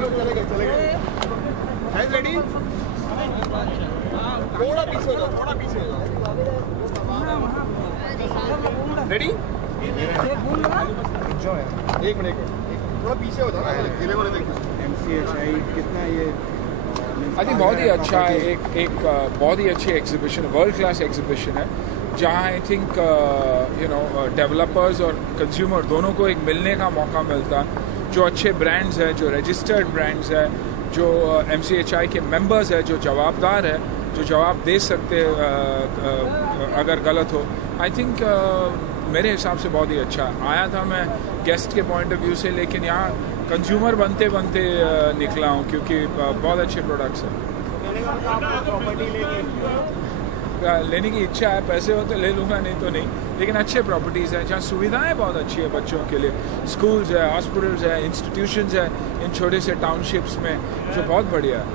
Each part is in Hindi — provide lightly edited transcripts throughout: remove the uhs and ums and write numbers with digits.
चले गए गाइस रेडी थोड़ा पीछे हो जाओ रेडी एक मिनट थोड़ा पीछे हो जाओ ना गिले वाले देखो MCHI कितना ये आई थिंक बहुत ही अच्छा है एक बहुत ही अच्छी एग्जीबिशन वर्ल्ड क्लास एग्जीबिशन है जहाँ आई थिंक डेवलपर्स और कंज्यूमर दोनों को एक मिलने का मौका मिलता जो अच्छे ब्रांड्स हैं जो रजिस्टर्ड ब्रांड्स हैं जो MCHI के मेंबर्स हैं जो जवाबदार है जो जवाब दे सकते अगर गलत हो आई थिंक मेरे हिसाब से बहुत ही अच्छा आया था मैं गेस्ट के पॉइंट ऑफ व्यू से लेकिन यहाँ कंज्यूमर बनते बनते निकला हूँ क्योंकि बहुत अच्छे प्रोडक्ट्स हैं लेने की इच्छा है पैसे हो तो ले लूँगा नहीं तो नहीं लेकिन अच्छे प्रॉपर्टीज़ हैं जहाँ सुविधाएं बहुत अच्छी है बच्चों के लिए स्कूल्स है हॉस्पिटल्स है इंस्टीट्यूशंस है इन छोटे से टाउनशिप्स में जो बहुत बढ़िया है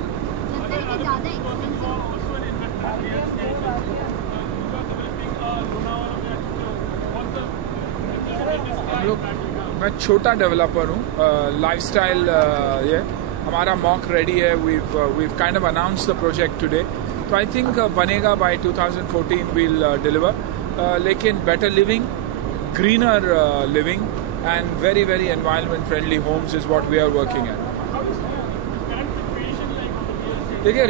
मैं छोटा डेवलपर हूँ लाइफस्टाइल ये हमारा मॉक रेडी है we kind of announce the project today तो आई थिंक बनेगा बाय 2014 वील डिलीवर लेकिन better living greener living and very very environment friendly homes is what we are working at देखिए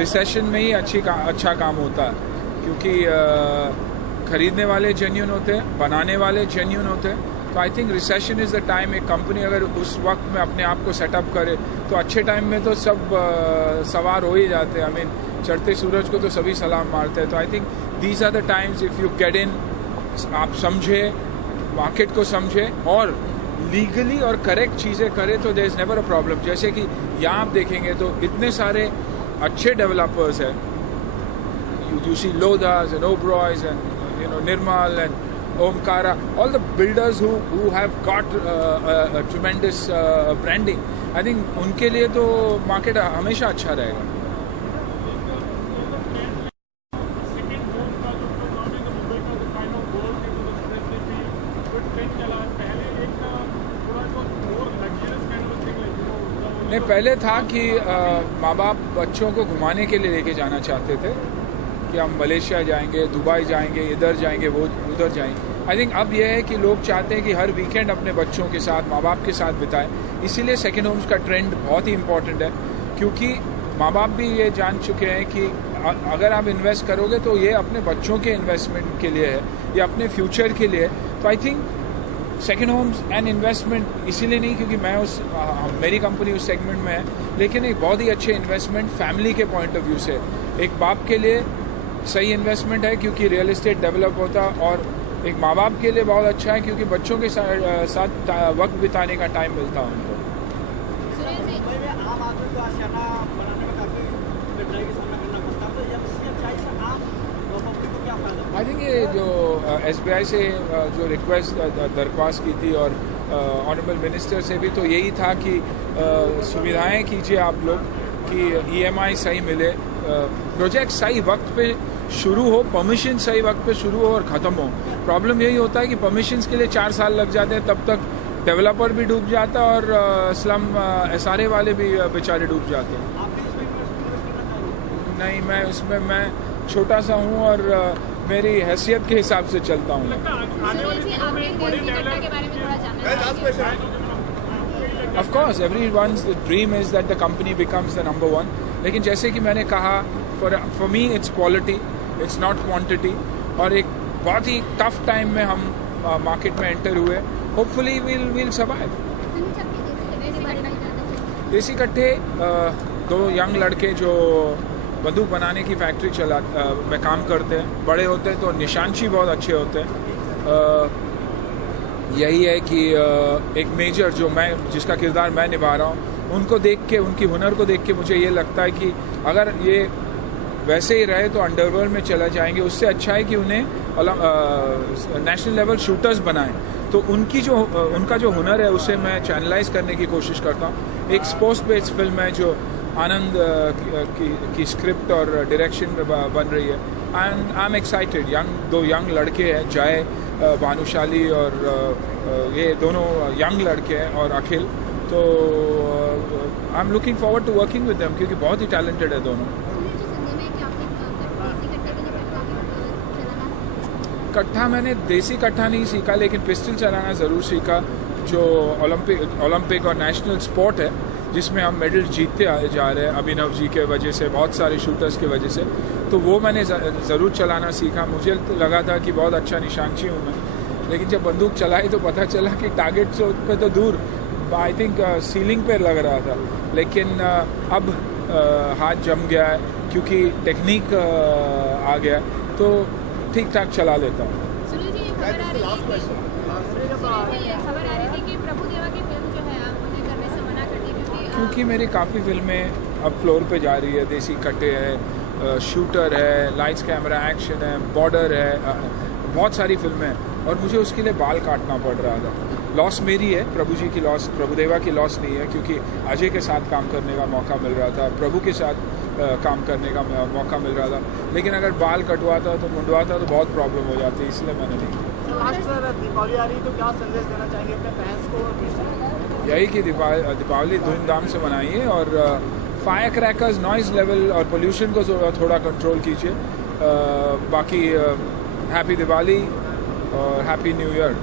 रिसेशन में ही अच्छा काम होता है क्योंकि खरीदने वाले जेन्युइन होते हैं बनाने वाले जेन्युइन होते हैं तो I think recession is the time एक कंपनी अगर उस वक्त में अपने आप को सेटअप करे तो अच्छे टाइम में तो सब सवार हो ही जाते हैं आई मीन चढ़ते सूरज को तो सभी सलाम मारते हैं तो I think these are the times if you get in आप समझे मार्केट को समझे और लीगली और करेक्ट चीज़ें करें तो there is never a problem जैसे कि यहाँ आप देखेंगे तो इतने सारे अच्छे डेवलपर्स हैं you see Lodhas and Oberoi's and Nirmal and Omkara, all the builders who have got a tremendous branding. I think उनके लिए तो मार्केट हमेशा अच्छा रहेगा. नहीं पहले था कि माँ बाप बच्चों को घुमाने के लिए लेके जाना चाहते थे कि हम मलेशिया जाएंगे दुबई जाएंगे इधर जाएंगे वो उधर जाएंगे. आई थिंक अब यह है कि लोग चाहते हैं कि हर वीकेंड अपने बच्चों के साथ माँ बाप के साथ बिताएं. इसीलिए सेकेंड होम्स का ट्रेंड बहुत ही इम्पोर्टेंट है क्योंकि माँ बाप भी ये जान चुके हैं कि अगर आप इन्वेस्ट करोगे तो ये अपने बच्चों के इन्वेस्टमेंट के लिए है या अपने फ्यूचर के लिए. तो I think second homes and investment इसीलिए नहीं क्योंकि मैं मेरी कंपनी उस सेगमेंट में है लेकिन एक बहुत ही अच्छे इन्वेस्टमेंट फैमिली के पॉइंट ऑफ व्यू से एक बाप के लिए सही इन्वेस्टमेंट है क्योंकि रियल एस्टेट डेवलप होता और एक माँ बाप के लिए बहुत अच्छा है क्योंकि बच्चों के साथ वक्त बिताने का टाइम मिलता है उनको. आई थिंक ये जो SBI से जो रिक्वेस्ट दरख्वास्त की थी और ऑनरेबल मिनिस्टर से भी तो यही था कि सुविधाएं कीजिए आप लोग कि EMI सही मिले प्रोजेक्ट सही वक्त पे शुरू हो परमिशन सही वक्त पे शुरू हो और ख़त्म हो. प्रॉब्लम यही होता है कि परमिशंस के लिए 4 साल लग जाते हैं तब तक डेवलपर भी डूब जाता है और स्लम SRA वाले भी बेचारे डूब जाते हैं. नहीं मैं छोटा सा हूँ और मेरी हैसियत के हिसाब से चलता हूँ. Of course, everyone's dream is that the company becomes the number one. लेकिन जैसे कि मैंने कहा, for me it's quality, it's not quantity. और एक बहुत ही tough time में हम मार्केट में एंटर हुए. Hopefully we'll survive. देसी कट्टे 2 यंग लड़के जो बंदूक बनाने की फैक्ट्री में काम करते हैं. बड़े होते हैं तो निशानची बहुत अच्छे होते हैं. यही है कि एक मेजर जो जिसका किरदार मैं निभा रहा हूँ उनको देख के उनकी हुनर को देख के मुझे ये लगता है कि अगर ये वैसे ही रहे तो अंडरवर्ल्ड में चला जाएंगे. उससे अच्छा है कि उन्हें नेशनल लेवल शूटर्स बनाएं. तो उनका जो हुनर है उसे मैं चैनलाइज करने की कोशिश करता हूँ. एक स्पोर्ट्स बेस्ड फिल्म है जो आनंद की स्क्रिप्ट और डायरेक्शन में बन रही है. And I am excited. 2 young लड़के हैं जय भानुशाली और ये दोनों यंग लड़के हैं और अखिल. तो I am looking forward to working with them क्योंकि बहुत ही टैलेंटेड है दोनों। कट्ठा मैंने देसी कट्ठा नहीं सीखा लेकिन पिस्टल चलाना ज़रूर सीखा, जो ओलंपिक और नेशनल स्पोर्ट है जिसमें हम मेडल जीतते जा रहे हैं अभिनव जी के वजह से, बहुत सारे शूटर्स की वजह से, तो वो मैंने ज़रूर चलाना सीखा। मुझे लगा था कि बहुत अच्छा निशानची हूँ मैं, लेकिन जब बंदूक चलाई तो पता चला कि टारगेट पे तो दूर, आई थिंक सीलिंग पे लग रहा था, लेकिन अब हाथ जम गया है क्योंकि टेक्निक आ गया तो ठीक ठाक चला लेता हूँ। खबर आ रही थी कि प्रभु देवा की फिल्म जो है आप उन्हें करने से मना कर दी क्योंकि मेरी काफ़ी फिल्में अब फ्लोर पे जा रही है। देसी कट्टे है, शूटर है, लाइट्स कैमरा एक्शन है, बॉर्डर है, बहुत सारी फिल्में हैं और मुझे उसके लिए बाल काटना पड़ रहा था। लॉस मेरी है, प्रभु जी की लॉस, प्रभुदेवा की लॉस नहीं है क्योंकि अजय के साथ काम करने का मौका मिल रहा था, प्रभु के साथ काम करने का मौका मिल रहा था, लेकिन अगर बाल कटवाता तो मुंडवाता तो बहुत प्रॉब्लम हो जाती, इसलिए मैंने नहीं किया। लास्ट दीपावली आ रही तो क्या संदेश देना चाहेंगे अपने फैंस को? यही कि दीपावली धूमधाम से मनाइए और फायर क्रैकर्स, नॉइज़ लेवल और पोल्यूशन को थोड़ा कंट्रोल कीजिए। बाकी हैप्पी दिवाली और हैप्पी न्यू ईयर।